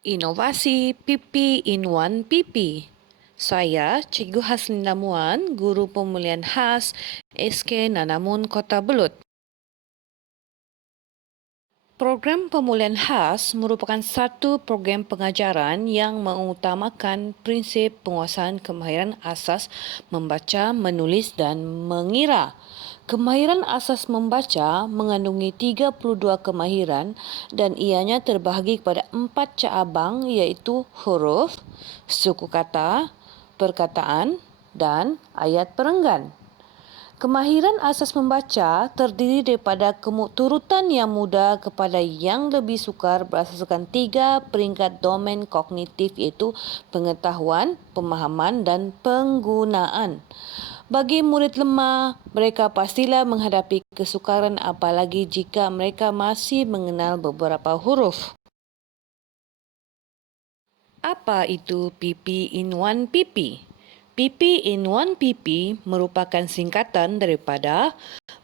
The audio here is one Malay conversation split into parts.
Inovasi PP in One PP. Saya Cikgu Haslinda Muan, Guru Pemulihan Khas SK Nanamun Kota Belud. Program pemulihan khas merupakan satu program pengajaran yang mengutamakan prinsip penguasaan kemahiran asas membaca, menulis dan mengira. Kemahiran asas membaca mengandungi 32 kemahiran dan ianya terbahagi kepada 4 cabang iaitu huruf, suku kata, perkataan dan ayat perenggan. Kemahiran asas membaca terdiri daripada turutan yang mudah kepada yang lebih sukar berasaskan 3 peringkat domen kognitif iaitu pengetahuan, pemahaman dan penggunaan. Bagi murid lemah, mereka pastilah menghadapi kesukaran apalagi jika mereka masih mengenal beberapa huruf. Apa itu PP in One PP? PP in One PP merupakan singkatan daripada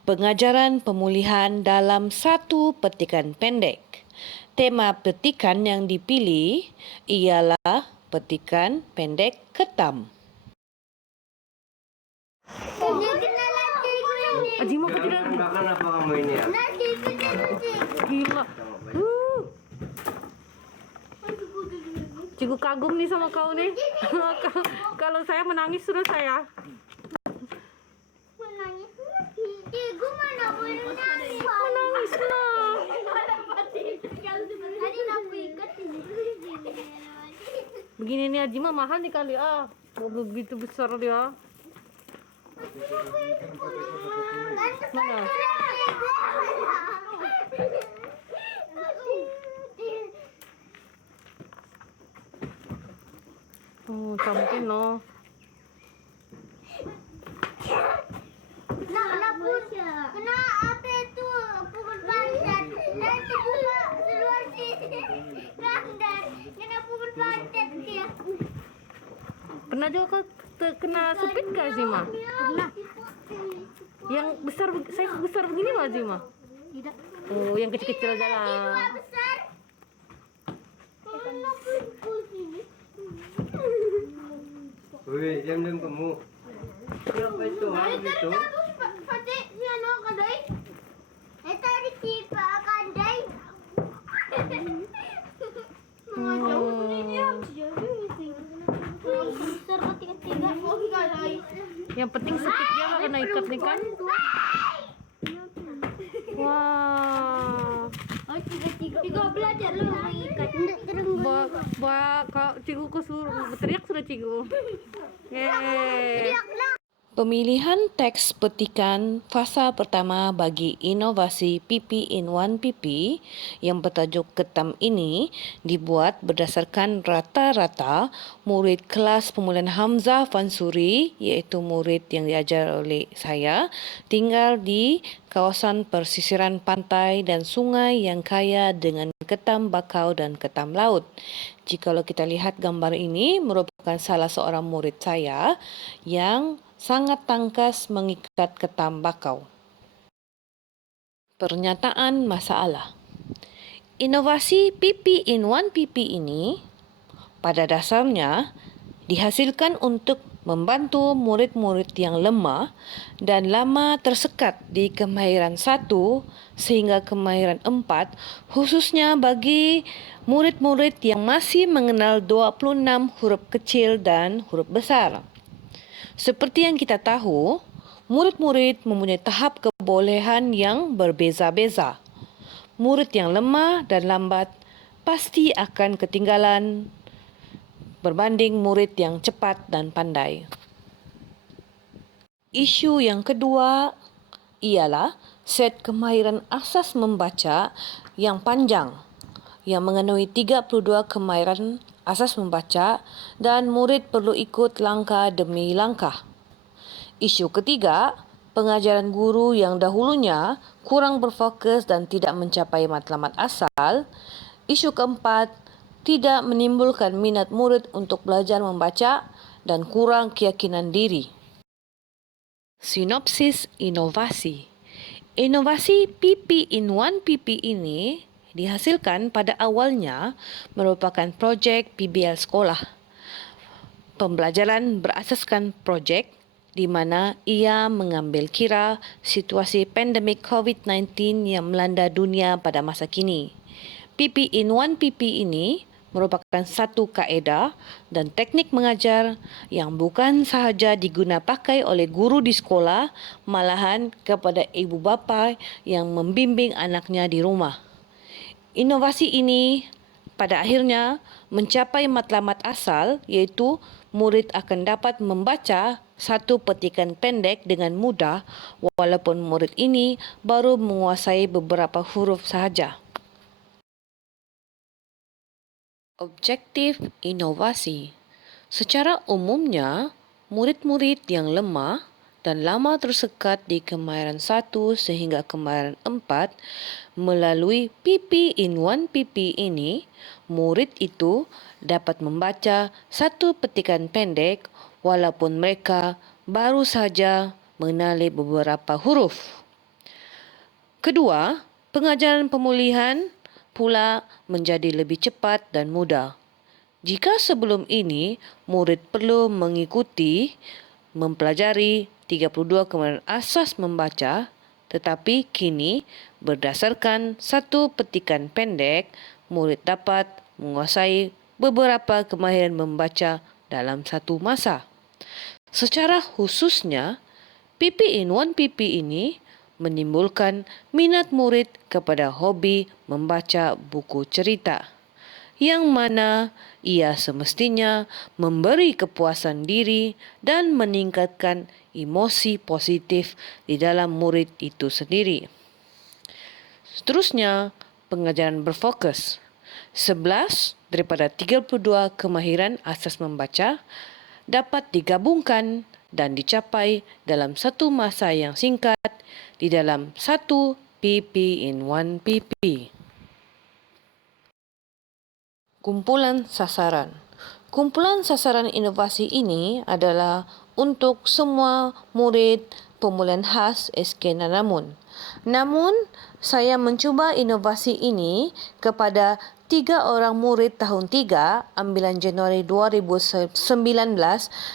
pengajaran pemulihan dalam satu petikan pendek. Tema petikan yang dipilih ialah petikan pendek ketam. Ajima petikan. Makan apa kamu ini ya? Gila. Cikgu kagum nih sama kau nih. Kalau saya menangis terus saya. Menangis. Cikgu mana boleh menangis? Menangis lah. Tadi aku ikat Begini nih Ajima mahal nih kali begitu besar dia. Mana? Oh, cantik no. Kena apa itu pukul pantat. Nanti buka seluar sini. Kandan. Kena pukul pantat dia. Pernah juga kau kena sepit kah Ajima? Pernah. Yang besar, saya besar begini mah Ajima? Tidak. Oh, yang kecil-kecil aja lah. Besar. Kena pukul sini. Wih, diam-diam kamu. Siapa itu? Itu? Fatih, ano kadai? Tadi kita kadai. Besar ketiga. Yang penting sepit dia nggak kena ikat nih kan? Wah. Tiga belajar lu mengikat. Kau cikgu kau suruh teriak sudah cikgu. Yeay. Pemilihan teks petikan fasa pertama bagi inovasi PP in One PP yang bertajuk ketam ini dibuat berdasarkan rata-rata murid kelas pemulihan Hamzah Fansuri iaitu murid yang diajar oleh saya tinggal di kawasan persisiran pantai dan sungai yang kaya dengan ketam bakau dan ketam laut. Jikalau kita lihat gambar ini merupakan salah seorang murid saya yang sangat tangkas mengikat ketam bakau. Pernyataan masalah. Inovasi PP in One PP ini pada dasarnya dihasilkan untuk membantu murid-murid yang lemah dan lama tersekat di kemahiran 1 sehingga kemahiran 4 khususnya bagi murid-murid yang masih mengenal 26 huruf kecil dan huruf besar. Seperti yang kita tahu, murid-murid mempunyai tahap kebolehan yang berbeza-beza. Murid yang lemah dan lambat pasti akan ketinggalan berbanding murid yang cepat dan pandai. Isu yang kedua ialah set kemahiran asas membaca yang panjang yang mengandungi 32 kemahiran asas membaca dan murid perlu ikut langkah demi langkah. Isu ketiga, pengajaran guru yang dahulunya kurang berfokus dan tidak mencapai matlamat asal. Isu keempat, tidak menimbulkan minat murid untuk belajar membaca dan kurang keyakinan diri. Sinopsis inovasi. Inovasi PP in One PP ini dihasilkan pada awalnya merupakan projek PBL sekolah. Pembelajaran berasaskan projek di mana ia mengambil kira situasi pandemik COVID-19 yang melanda dunia pada masa kini. PP in 1 PP ini merupakan satu kaedah dan teknik mengajar yang bukan sahaja diguna pakai oleh guru di sekolah, malahan kepada ibu bapa yang membimbing anaknya di rumah. Inovasi ini pada akhirnya mencapai matlamat asal, iaitu murid akan dapat membaca satu petikan pendek dengan mudah walaupun murid ini baru menguasai beberapa huruf sahaja. Objektif inovasi. Secara umumnya, murid-murid yang lemah dan lama tersekat di kemahiran 1 sehingga kemahiran 4, melalui PP in 1 PP ini, murid itu dapat membaca satu petikan pendek walaupun mereka baru saja mengenali beberapa huruf. Kedua, pengajaran pemulihan pula menjadi lebih cepat dan mudah. Jika sebelum ini murid perlu mempelajari 32 kemahiran asas membaca, tetapi kini berdasarkan satu petikan pendek, murid dapat menguasai beberapa kemahiran membaca dalam satu masa. Secara khususnya, PP in 1 PP ini menimbulkan minat murid kepada hobi membaca buku cerita, yang mana ia semestinya memberi kepuasan diri dan meningkatkan emosi positif di dalam murid itu sendiri. Seterusnya, pengajaran berfokus. 11 daripada 32 kemahiran asas membaca dapat digabungkan dan dicapai dalam satu masa yang singkat di dalam satu PP in 1 PP. Kumpulan sasaran. Kumpulan sasaran inovasi ini adalah untuk semua murid pemulihan khas SK Nanamun. Namun, saya mencuba inovasi ini kepada 3 orang murid tahun 3 ambilan Januari 2019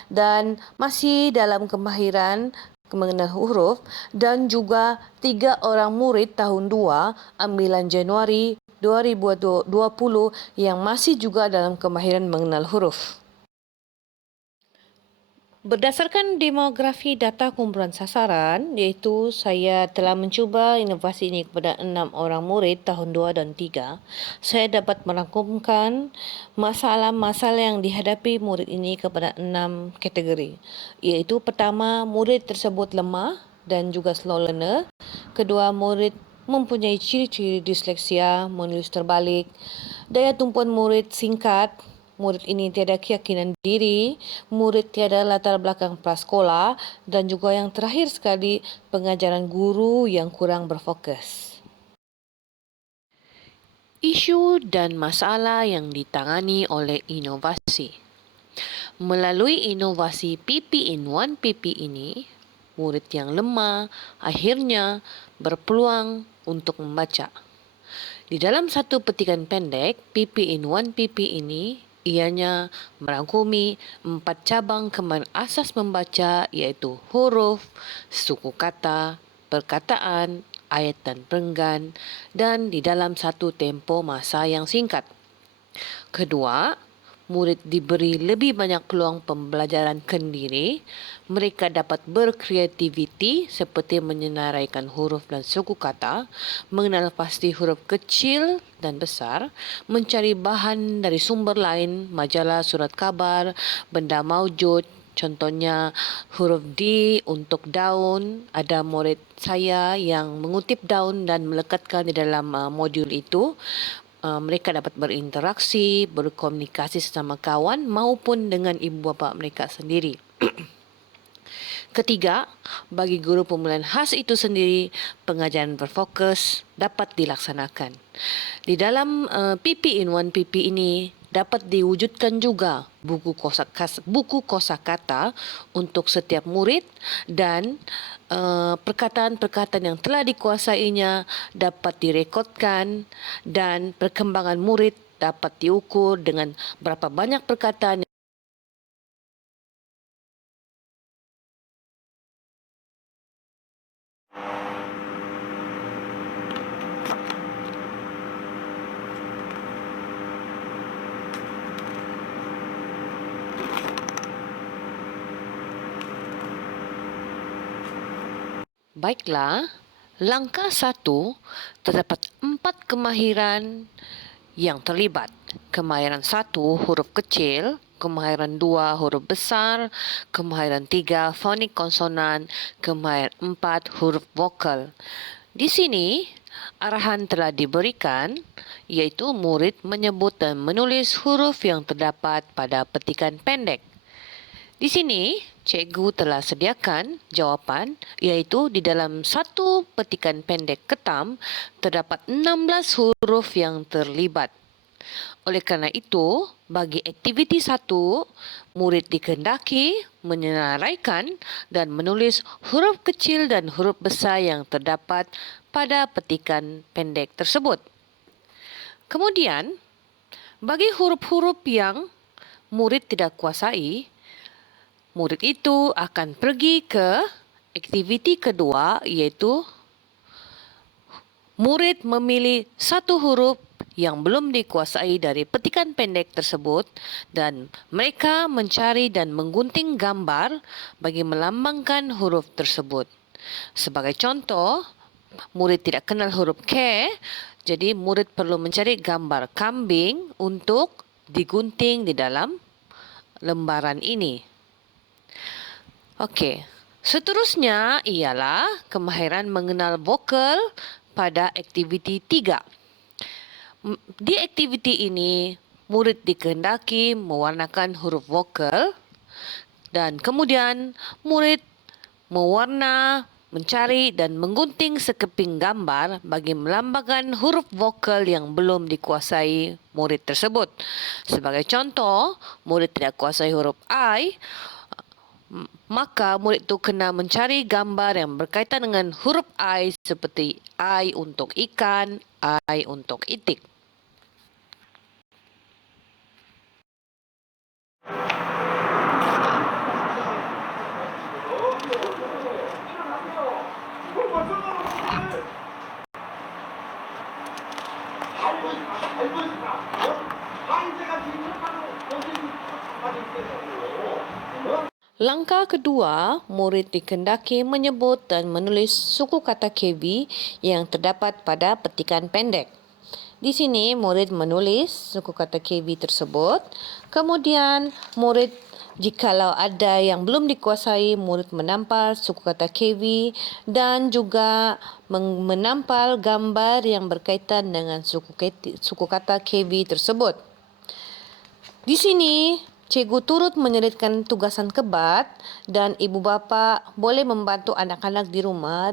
dan masih dalam kemahiran mengenal huruf, dan juga 3 orang murid tahun 2 ambilan Januari 2020 yang masih juga dalam kemahiran mengenal huruf. Berdasarkan demografi data kumpulan sasaran, iaitu saya telah mencuba inovasi ini kepada 6 orang murid tahun 2 dan 3, saya dapat merangkumkan masalah-masalah yang dihadapi murid ini kepada 6 kategori. Iaitu pertama, murid tersebut lemah dan juga slow learner. Kedua, murid mempunyai ciri-ciri disleksia, menulis terbalik. Daya tumpuan murid singkat. Murid ini tiada keyakinan diri, murid tiada latar belakang prasekolah, dan juga yang terakhir sekali, pengajaran guru yang kurang berfokus. Isu dan masalah yang ditangani oleh inovasi. Melalui inovasi PP in 1 PP ini, murid yang lemah akhirnya berpeluang untuk membaca. Di dalam satu petikan pendek, PP in 1 PP ini, ianya merangkumi 4 cabang kemahiran asas membaca, iaitu huruf, suku kata, perkataan, ayat dan perenggan, dan di dalam satu tempoh masa yang singkat. Kedua, murid diberi lebih banyak peluang pembelajaran kendiri. Mereka dapat berkreativiti seperti menyenaraikan huruf dan suku kata, mengenal pasti huruf kecil dan besar, mencari bahan dari sumber lain, majalah, surat kabar, benda maujud. Contohnya huruf D untuk daun. Ada murid saya yang mengutip daun dan melekatkan di dalam modul itu. Mereka dapat berinteraksi, berkomunikasi sesama kawan maupun dengan ibu bapa mereka sendiri. Ketiga, bagi guru pemulihan khas itu sendiri, pengajaran berfokus dapat dilaksanakan. Di dalam PP in 1 PP ini, dapat diwujudkan juga buku kosakata untuk setiap murid dan perkataan-perkataan yang telah dikuasainya dapat direkodkan dan perkembangan murid dapat diukur dengan berapa banyak perkataan. Baiklah, langkah 1, terdapat 4 kemahiran yang terlibat. Kemahiran 1, huruf kecil. Kemahiran 2, huruf besar. Kemahiran 3, fonik konsonan. Kemahiran 4, huruf vokal. Di sini, arahan telah diberikan, iaitu murid menyebut dan menulis huruf yang terdapat pada petikan pendek. Di sini, cikgu telah sediakan jawapan, iaitu di dalam satu petikan pendek ketam, terdapat 16 huruf yang terlibat. Oleh kerana itu, bagi aktiviti 1, murid dikehendaki menyenaraikan dan menulis huruf kecil dan huruf besar yang terdapat pada petikan pendek tersebut. Kemudian, bagi huruf-huruf yang murid tidak kuasai, murid itu akan pergi ke aktiviti kedua, iaitu murid memilih satu huruf yang belum dikuasai dari petikan pendek tersebut dan mereka mencari dan menggunting gambar bagi melambangkan huruf tersebut. Sebagai contoh, murid tidak kenal huruf K, jadi murid perlu mencari gambar kambing untuk digunting di dalam lembaran ini. Okey, seterusnya ialah kemahiran mengenal vokal pada aktiviti 3. Di aktiviti ini, murid dikehendaki mewarnakan huruf vokal dan kemudian murid mewarna, mencari dan menggunting sekeping gambar bagi melambangkan huruf vokal yang belum dikuasai murid tersebut. Sebagai contoh, murid tidak kuasai huruf I, maka murid itu kena mencari gambar yang berkaitan dengan huruf I seperti I untuk ikan, I untuk itik. Langkah kedua, murid dikehendaki menyebut dan menulis suku kata KV yang terdapat pada petikan pendek. Di sini, murid menulis suku kata KV tersebut. Kemudian, murid jikalau ada yang belum dikuasai, murid menampal suku kata KV dan juga menampal gambar yang berkaitan dengan suku kata KV tersebut. Di sini, cikgu turut menyelitkan tugasan kebat dan ibu bapa boleh membantu anak-anak di rumah.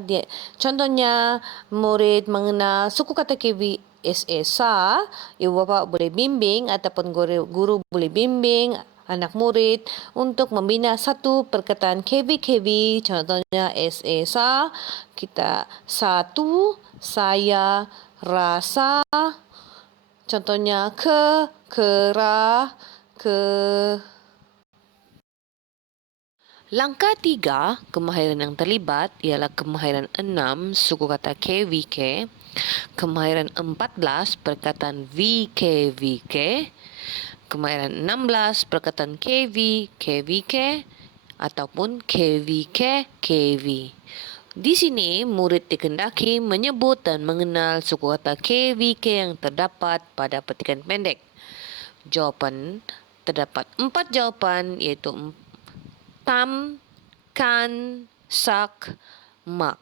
Contohnya, murid mengenal suku kata KV SA, ibu bapa boleh bimbing ataupun guru boleh bimbing anak murid untuk membina satu perkataan KV. Contohnya SA, kita satu, saya, rasa. Contohnya kerah, Langkah 3, kemahiran yang terlibat ialah kemahiran 6, suku kata KVK, kemahiran 14, perkataan VK, kemahiran 16, perkataan KVK, ataupun KV. Di sini, murid dikehendaki menyebut dan mengenal suku kata KVK yang terdapat pada petikan pendek. Jawapan terdapat 4 jawapan, iaitu tam, kan, sak, mak.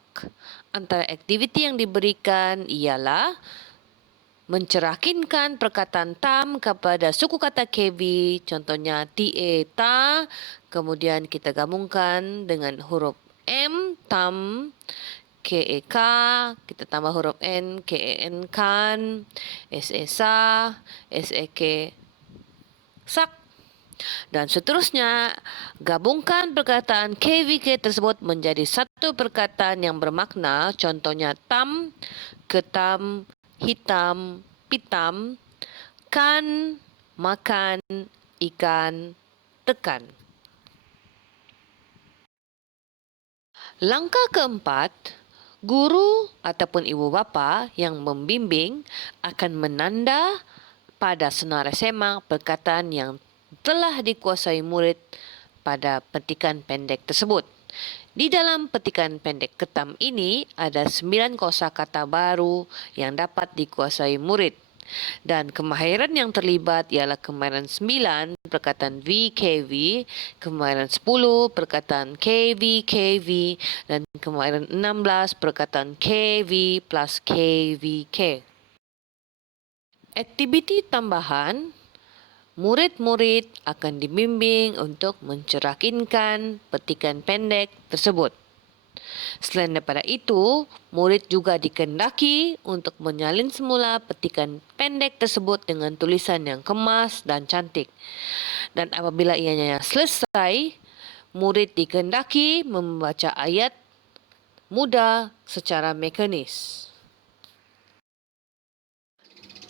Antara aktiviti yang diberikan ialah mencerahkinkan perkataan tam kepada suku kata KV, contohnya ta, kemudian kita gabungkan dengan huruf M, tam, KEK, kita tambah huruf N, KEN, kan, SESA, SEK, sak. Dan seterusnya, gabungkan perkataan KVK tersebut menjadi satu perkataan yang bermakna, contohnya tam, ketam, hitam, pitam, kan, makan, ikan, tekan. Langkah keempat, guru ataupun ibu bapa yang membimbing akan menanda pada senar SMA perkataan yang telah dikuasai murid pada petikan pendek tersebut. Di dalam petikan pendek ketam ini ada 9 kosakata baru yang dapat dikuasai murid. Dan kemahiran yang terlibat ialah kemahiran 9 perkataan VKV, kemahiran 10 perkataan KVKV, dan kemahiran 16 perkataan KV plus KVK. Aktiviti tambahan, murid-murid akan dibimbing untuk mencerahkinkan petikan pendek tersebut. Selain daripada itu, murid juga dikehendaki untuk menyalin semula petikan pendek tersebut dengan tulisan yang kemas dan cantik. Dan apabila ianya selesai, murid dikehendaki membaca ayat mudah secara mekanis.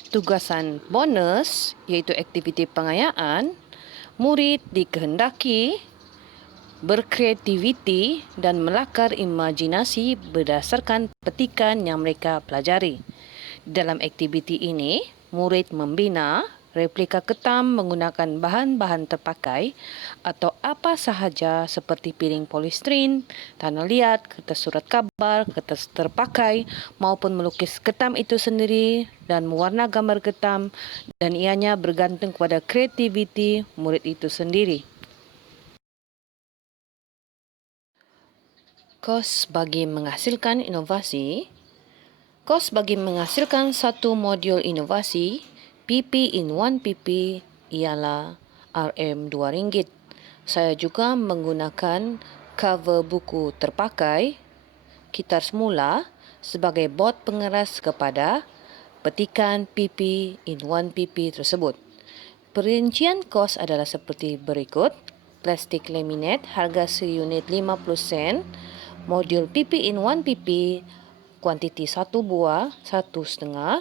Tugasan bonus iaitu aktiviti pengayaan, murid dikehendaki berkreativiti dan melakar imajinasi berdasarkan petikan yang mereka pelajari. Dalam aktiviti ini, murid membina replika ketam menggunakan bahan-bahan terpakai atau apa sahaja seperti piring polistiren, tanah liat, kertas surat khabar, kertas terpakai maupun melukis ketam itu sendiri dan mewarna gambar ketam, dan ianya bergantung kepada kreativiti murid itu sendiri. Kos bagi menghasilkan inovasi. Kos bagi menghasilkan satu modul inovasi PP in 1 PP ialah RM2. Saya juga menggunakan cover buku terpakai, kitar semula sebagai bot pengeras kepada petikan PP in 1 PP tersebut. Perincian kos adalah seperti berikut. Plastik laminate harga seunit 50 sen. Modul PP in 1 PP kuantiti 1 buah, 1,5.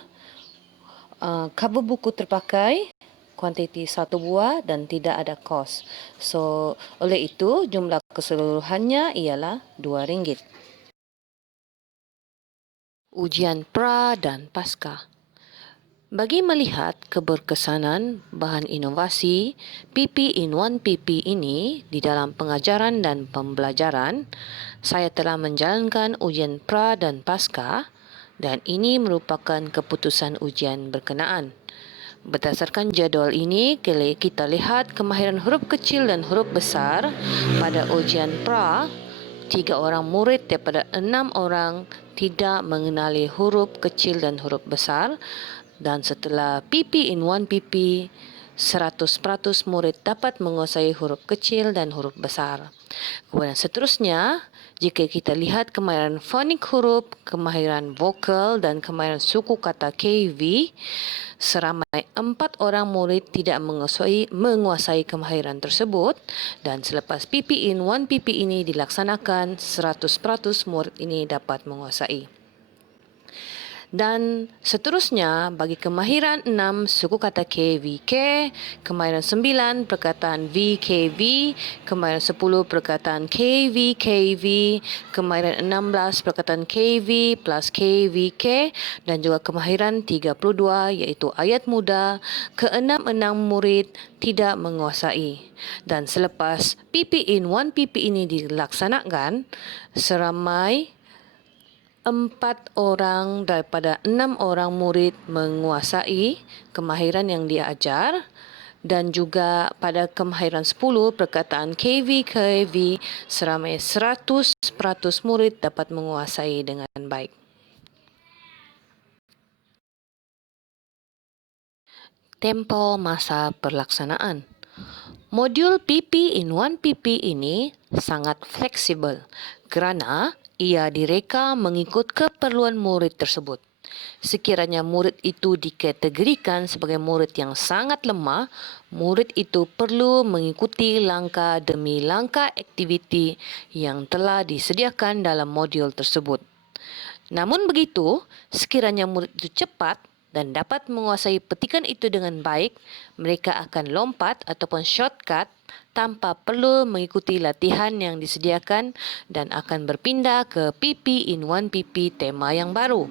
Cover buku terpakai kuantiti 1 buah dan tidak ada kos. So, oleh itu jumlah keseluruhannya ialah RM2. Ujian pra dan pasca. Bagi melihat keberkesanan bahan inovasi PP in 1 PP ini di dalam pengajaran dan pembelajaran, saya telah menjalankan ujian pra dan pasca dan ini merupakan keputusan ujian berkenaan. Berdasarkan jadual ini, kita lihat kemahiran huruf kecil dan huruf besar pada ujian pra. 3 orang murid daripada 6 orang tidak mengenali huruf kecil dan huruf besar. Dan setelah PP in 1 PP, 100% murid dapat menguasai huruf kecil dan huruf besar. Kemudian seterusnya, jika kita lihat kemahiran fonik huruf, kemahiran vokal dan kemahiran suku kata KV, seramai 4 orang murid tidak menguasai kemahiran tersebut, dan selepas PP in 1 PP ini dilaksanakan, 100% murid ini dapat menguasai. Dan seterusnya, bagi kemahiran 6 suku kata KVK, kemahiran 9 perkataan VKV, kemahiran 10 perkataan KVKV, kemahiran 16 perkataan KV plus KVK, dan juga kemahiran 32 iaitu ayat muda, ke-6 murid tidak menguasai. Dan selepas PP in 1 PP ini dilaksanakan, seramai 4 orang daripada 6 orang murid menguasai kemahiran yang diajar, dan juga pada kemahiran 10 perkataan KV seramai 100% murid dapat menguasai dengan baik. Tempo masa pelaksanaan. Modul PP in 1 PP ini sangat fleksibel kerana ia direka mengikut keperluan murid tersebut. Sekiranya murid itu dikategorikan sebagai murid yang sangat lemah, murid itu perlu mengikuti langkah demi langkah aktiviti yang telah disediakan dalam modul tersebut. Namun begitu, sekiranya murid itu cepat dan dapat menguasai petikan itu dengan baik, mereka akan lompat ataupun shortcut tanpa perlu mengikuti latihan yang disediakan dan akan berpindah ke PP in 1 PP tema yang baru.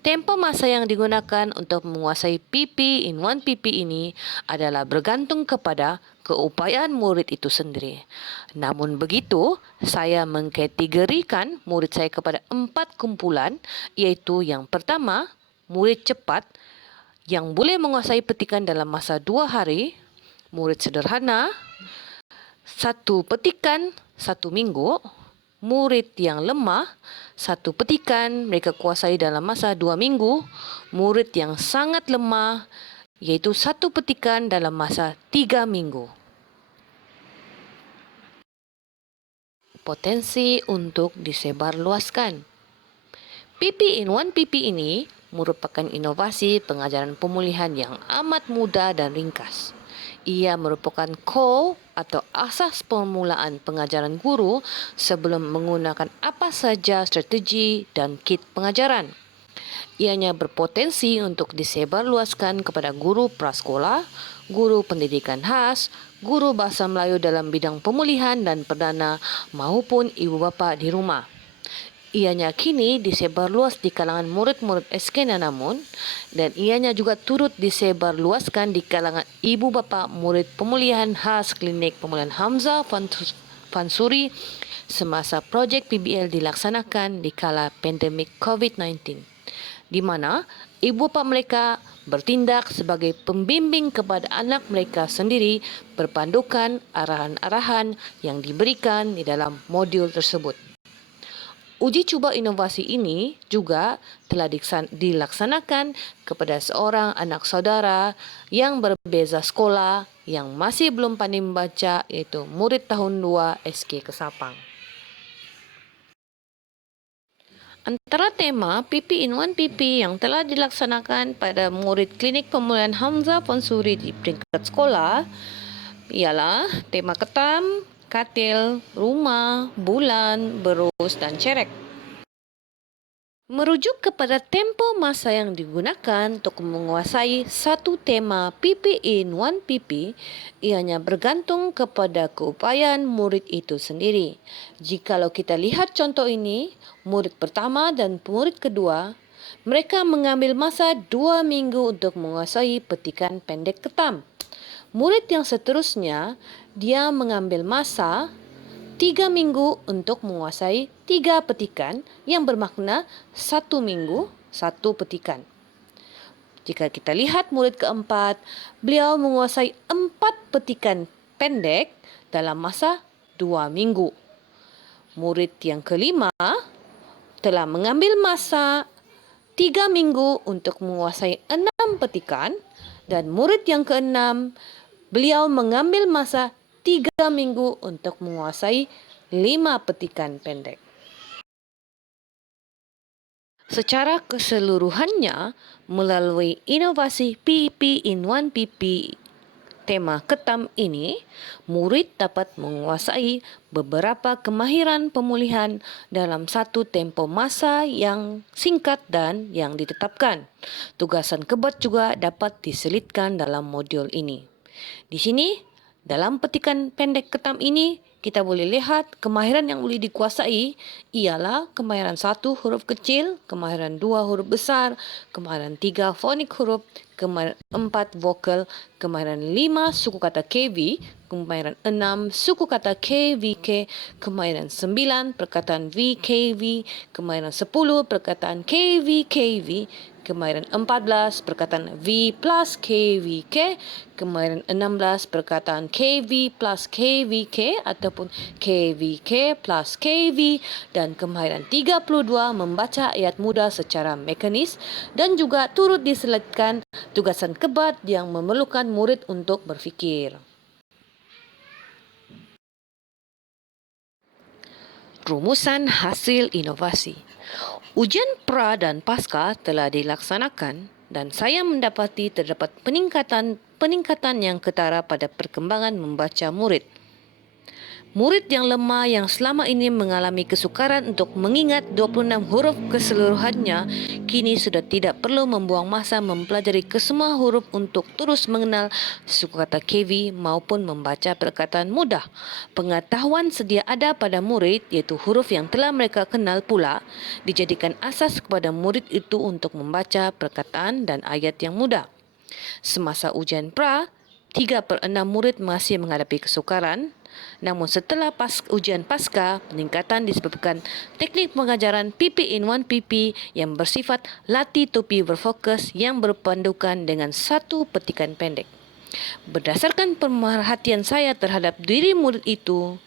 Tempo masa yang digunakan untuk menguasai PP in 1 PP ini adalah bergantung kepada keupayaan murid itu sendiri. Namun begitu, saya mengkategorikan murid saya kepada 4 kumpulan, iaitu yang pertama, murid cepat yang boleh menguasai petikan dalam masa 2 hari, murid sederhana, 1 petikan 1 minggu, murid yang lemah, 1 petikan mereka kuasai dalam masa 2 minggu, murid yang sangat lemah, iaitu 1 petikan dalam masa 3 minggu. Potensi untuk disebarluaskan. PP in 1 PP ini merupakan inovasi pengajaran pemulihan yang amat mudah dan ringkas. Ia merupakan core atau asas permulaan pengajaran guru sebelum menggunakan apa saja strategi dan kit pengajaran. Ianya berpotensi untuk disebarluaskan kepada guru prasekolah, guru pendidikan khas, guru bahasa Melayu dalam bidang pemulihan dan perdana maupun ibu bapa di rumah. Ianya kini disebarluas di kalangan murid-murid SK Nanamun dan ianya juga turut disebarluaskan di kalangan ibu bapa murid pemulihan khas Klinik Pemulihan Hamzah Fansuri semasa projek PBL dilaksanakan di kala pandemik COVID-19, di mana ibu bapa mereka bertindak sebagai pembimbing kepada anak mereka sendiri berpandukan arahan-arahan yang diberikan di dalam modul tersebut. Uji cuba inovasi ini juga telah dilaksanakan kepada seorang anak saudara yang berbeza sekolah yang masih belum pandai membaca, iaitu murid tahun 2 SK Kesapang. Antara tema PP in 1 PP yang telah dilaksanakan pada murid Klinik Pemulihan Hamzah Fansuri di peringkat sekolah ialah tema ketam, katil, rumah, bulan, berus dan cerek. Merujuk kepada tempo masa yang digunakan untuk menguasai satu tema PP in 1 PP, ianya bergantung kepada keupayaan murid itu sendiri. Jikalau kita lihat contoh ini, murid pertama dan murid kedua, mereka mengambil masa 2 minggu untuk menguasai petikan pendek ketam. Murid yang seterusnya, dia mengambil masa 3 minggu untuk menguasai 3 petikan yang bermakna 1 minggu 1 petikan. Jika kita lihat murid keempat, beliau menguasai 4 petikan pendek dalam masa 2 minggu. Murid yang kelima telah mengambil masa 3 minggu untuk menguasai 6 petikan dan murid yang keenam, beliau mengambil masa 3 minggu untuk menguasai 5 petikan pendek. Secara keseluruhannya, melalui inovasi PP in 1 PP tema ketam ini, murid dapat menguasai beberapa kemahiran pemulihan dalam satu tempo masa yang singkat dan yang ditetapkan. Tugasan kebat juga dapat diselitkan dalam modul ini. Di sini, dalam petikan pendek ketam ini, kita boleh lihat kemahiran yang boleh dikuasai ialah kemahiran 1 huruf kecil, kemahiran 2 huruf besar, kemahiran 3 fonik huruf, kemahiran 4 vokal, kemahiran 5 suku kata KV, kemahiran 6 suku kata KVK, kemahiran 9 perkataan VKV, kemahiran 10 perkataan KVKV, kemahiran 14 perkataan V plus KVK, kemahiran 16 perkataan KV plus KVK ataupun KVK plus KV, dan kemahiran 32 membaca ayat mudah secara mekanis, dan juga turut diselitkan tugasan kebat yang memerlukan murid untuk berfikir. Rumusan hasil inovasi. Ujian pra dan pasca telah dilaksanakan dan saya mendapati terdapat peningkatan yang ketara pada perkembangan membaca murid. Murid yang lemah yang selama ini mengalami kesukaran untuk mengingat 26 huruf keseluruhannya kini sudah tidak perlu membuang masa mempelajari kesemua huruf untuk terus mengenal suku kata KV maupun membaca perkataan mudah. Pengetahuan sedia ada pada murid iaitu huruf yang telah mereka kenal pula dijadikan asas kepada murid itu untuk membaca perkataan dan ayat yang mudah. Semasa ujian pra, 3/6 murid masih menghadapi kesukaran. Namun setelah ujian pasca, peningkatan disebabkan teknik pengajaran PP in 1 PP yang bersifat latih topi berfokus yang berpandukan dengan satu petikan pendek. Berdasarkan pemerhatian saya terhadap diri murid itu,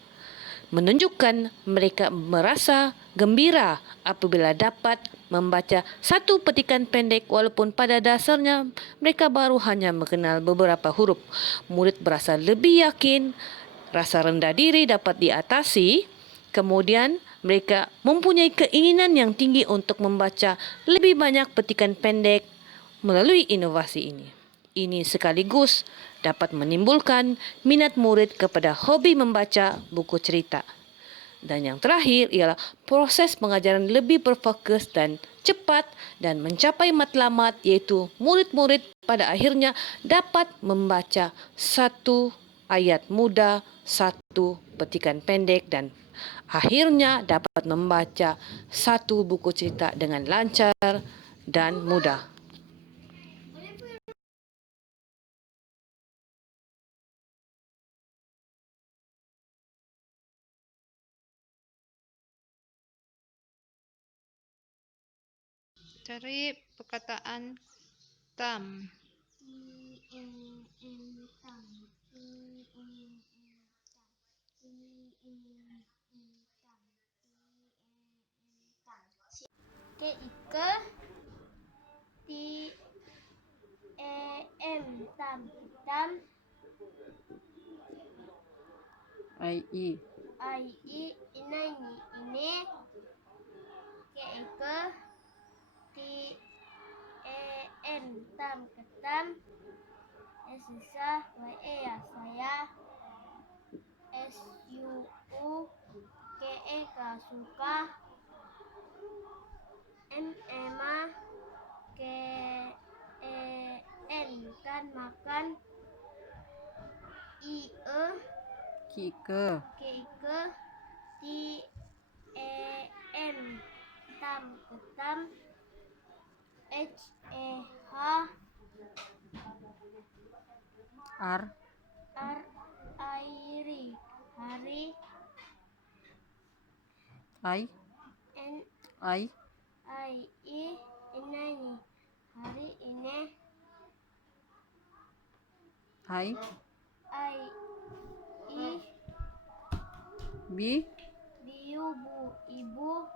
menunjukkan mereka merasa gembira apabila dapat membaca satu petikan pendek walaupun pada dasarnya mereka baru hanya mengenal beberapa huruf. Murid berasa lebih yakin, rasa rendah diri dapat diatasi, kemudian mereka mempunyai keinginan yang tinggi untuk membaca lebih banyak petikan pendek melalui inovasi ini. Ini sekaligus dapat menimbulkan minat murid kepada hobi membaca buku cerita. Dan yang terakhir ialah proses pengajaran lebih berfokus dan cepat dan mencapai matlamat iaitu murid-murid pada akhirnya dapat membaca satu ayat mudah, satu petikan pendek dan akhirnya dapat membaca satu buku cerita dengan lancar dan mudah. Cari perkataan tam. Ke T-E-M tam tam I-I. I-I ini ke T-E-M tam ketam susah ya saya S-U-U-K-E suka M-E-M-A K-E-N kan makan I-E Kike. K-I-Ke T-E-M tam ketam H-E-H R. R-I-R-I hari I. N-I-I ini hari ini I. I-I B. biu bu ibu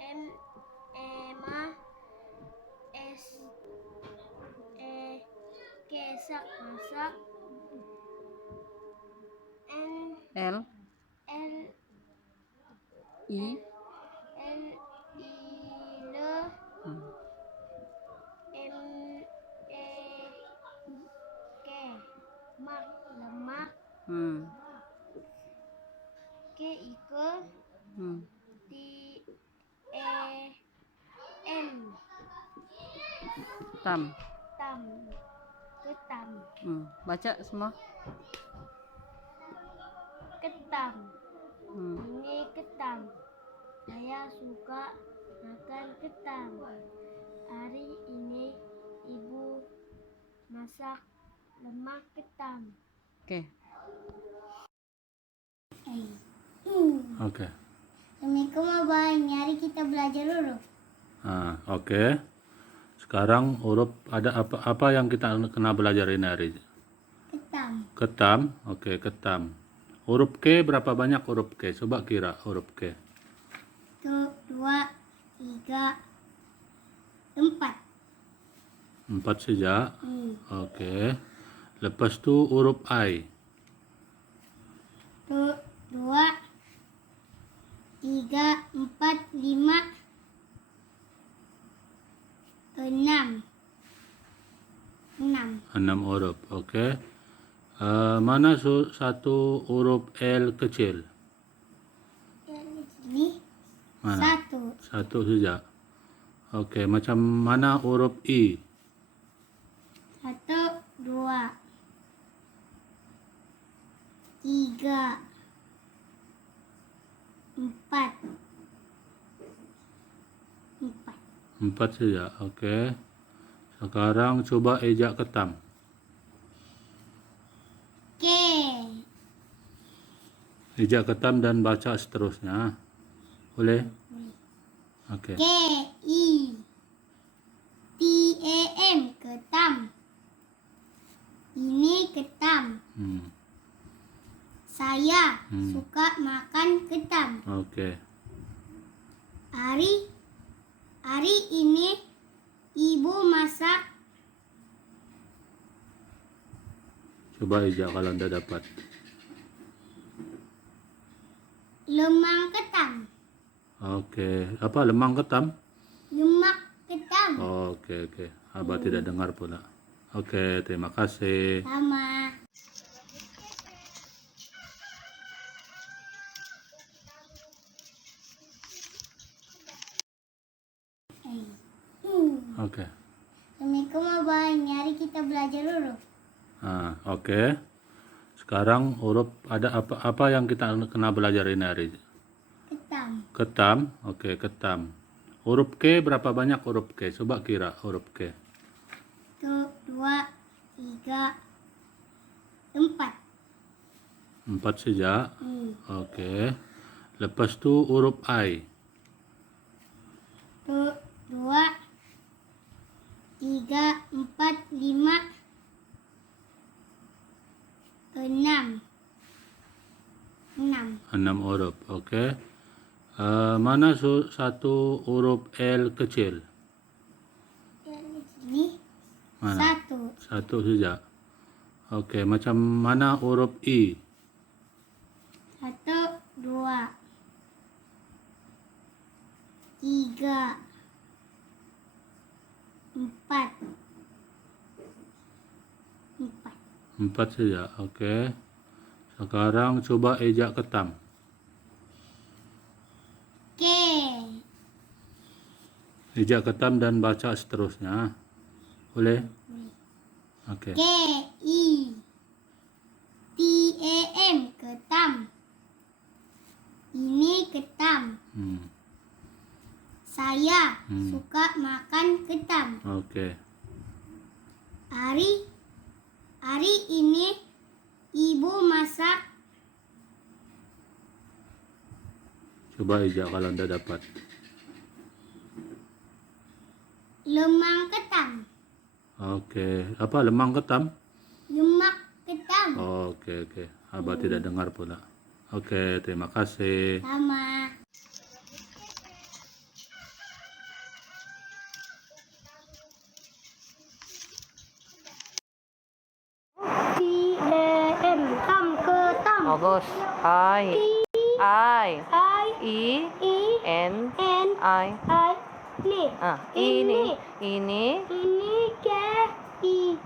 M-E-M-A S-E-Kesak masak L. I. L-I-Le M-E-K mak lemak K-I-Ke T-E-M Tam. ketam Baca semua. ketam ini ketam saya suka makan ketam hari ini ibu masak lemak ketam. Oke. Oke. Assalamualaikum Abah, ini hari kita belajar huruf. Oke. Sekarang huruf ada apa yang kita kena belajar ini hari? Ketam. Ketam. Oke, ketam. Huruf K berapa banyak huruf K? Coba kira huruf K. 2, 3, 4. 4 saja. Oke. Lepas tu huruf I. 2, 3, 4, 5, 6. 6 huruf. Oke. Mana satu huruf L kecil? Ini Mana? 1, Satu saja. Oke. Macam mana huruf I? 1, 2, 3, 4. 4 saja. Oke. Sekarang coba ejak ketam. K, Ejak ketam dan baca seterusnya. Boleh? Oke. K, I, T, A, M, ketam. Ini ketam. Saya suka makan ketam. Oke. Hari ini ibu masak. Coba ejak kalau anda dapat. Lemang ketam. Oke. Apa lemang ketam? Lemak ketam. Oke. Abah tidak dengar pula. Oke, terima kasih. Sama. Oke. Assalamualaikum Abah. Ini hari kita belajar huruf. Oke. Sekarang huruf ada apa yang kita kena belajar ini hari? Ketam. Ketam. Oke, ketam. Huruf K berapa banyak huruf K? Coba kira huruf K. 1, 2, 3, 4. 4 saja. Oke. Lepas tu huruf I. 1, 2, 3, 4, 5, 6. 6 huruf. Oke. Mana satu huruf L kecil? Ini Mana? 1, Satu saja. Oke. Macam mana huruf I? 1, 2, 3, 4. 4 saja. Oke. Sekarang coba ejak ketam. K, Ejak ketam dan baca seterusnya. Boleh? Oke. K, I, T, A, M, ketam. Ini ketam. Saya suka makan ketam. Oke. Hari ini ibu masak. Coba ejak kalau anda dapat. Lemang ketam. Oke. Apa lemang ketam? Lemak ketam. Oke. Abah tidak dengar pula. Oke, terima kasih. Sama. T, A, M, tam ketam. Bagus. I, I, E, E, N, N, I. Ini. Ini. Ini K, I,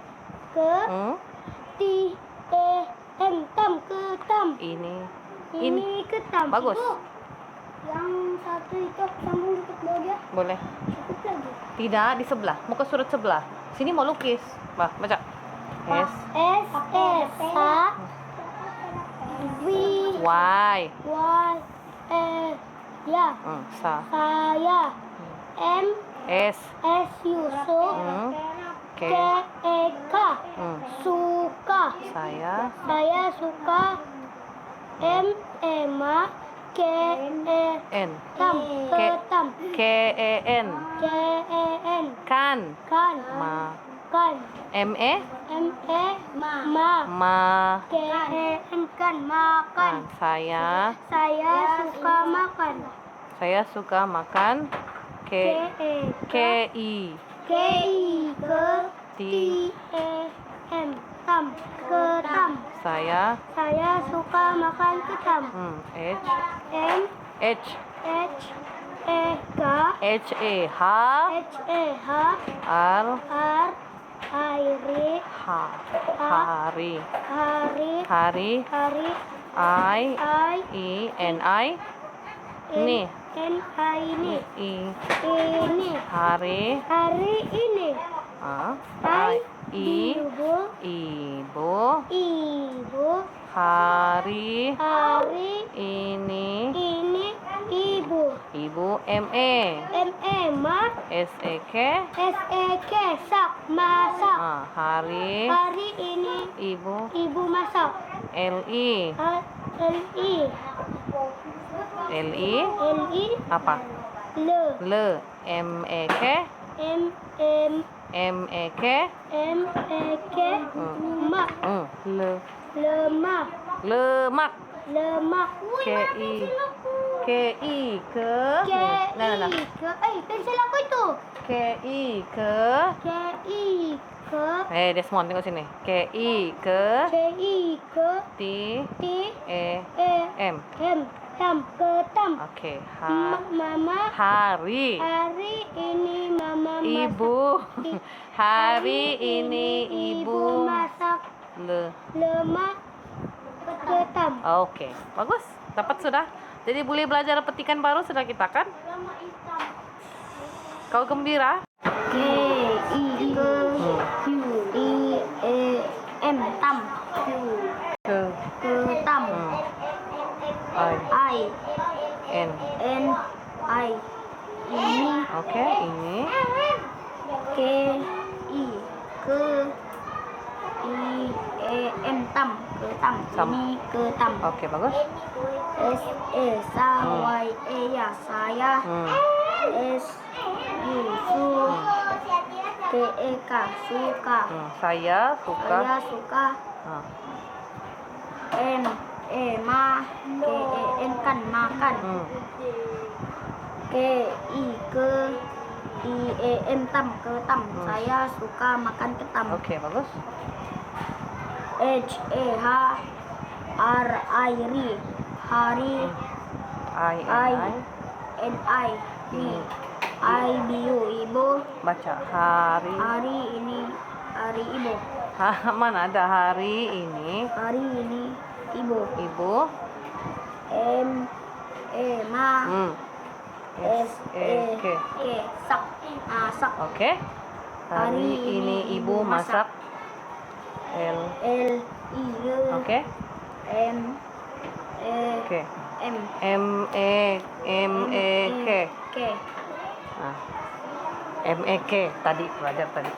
ke, T, A, M, tam ketam. Ini. Ini ketam. Bagus. Ibu, yang satu itu sambung untuk bawah dia. Boleh. Cukup lagi. Tidak, di sebelah. Muka surat sebelah. Sini mau lukis. Baca. S, S, A, V, Y. Y, ya. Sa. Saya. M, S. S, Yusuf. K. K, E, K. Suka. Saya. Saya suka. M, Emma. K, E, N. tam. Ketam. K, E, N. K, E, N. Kan. Kan. Ma. Kan. M, E. M, E, ma. Ma. K, E, N, kan. Makan. Saya. Saya suka makan. Saya suka makan. K, K, I. K, I, ke, T, E, M, tam. Ketam. Saya. Saya suka makan ketam. H. M, H. H E K H E H H E H R R Hari H hari Hari hari Hari I I E N I ini N I ini I hari hari ini I I ibu ibu hari hari ini ibu M E mak S E K sak masak hari hari ini ibu masak L I L I apa le L M E K M M E K K mak lemak lemak lemak K I ke nah ke pensil aku itu K I ke Desmond tengok sini K I ke T E M ketam oke mama hari ini mama ibu hari ini ibu masak lemak ketam oke bagus dapat sudah jadi boleh belajar petikan baru sudah kita kan kau gembira K I Q I E M tam ke ketam I I N N I ini oke ini K I ke I E M tam ketam ini ketam oke bagus S E sa Y E ya saya S U su K E K suka saya suka saya suka N E ma K E N kan makan K I ke I E M tam ketam saya suka makan ketam oke bagus H E H R I ri hari I N I I B U ibu baca hari hari ini hari ibu mana ada hari ini ibu ibu M E ma S E K K sak masak oke hari ini ibu masak L L I L oke M E K M M E K K M E K tadi belajar tadi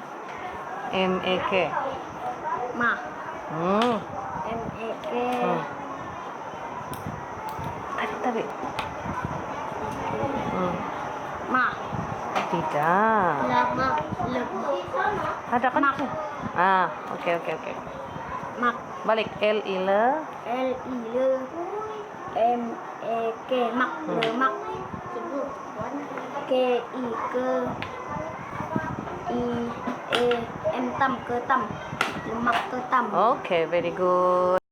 M E K ma M E K tadi ma tidak lama ada kan oke mak balik L I L L I L M E K mak lemak K I ke I E M tam ketam lemak ketam oke very good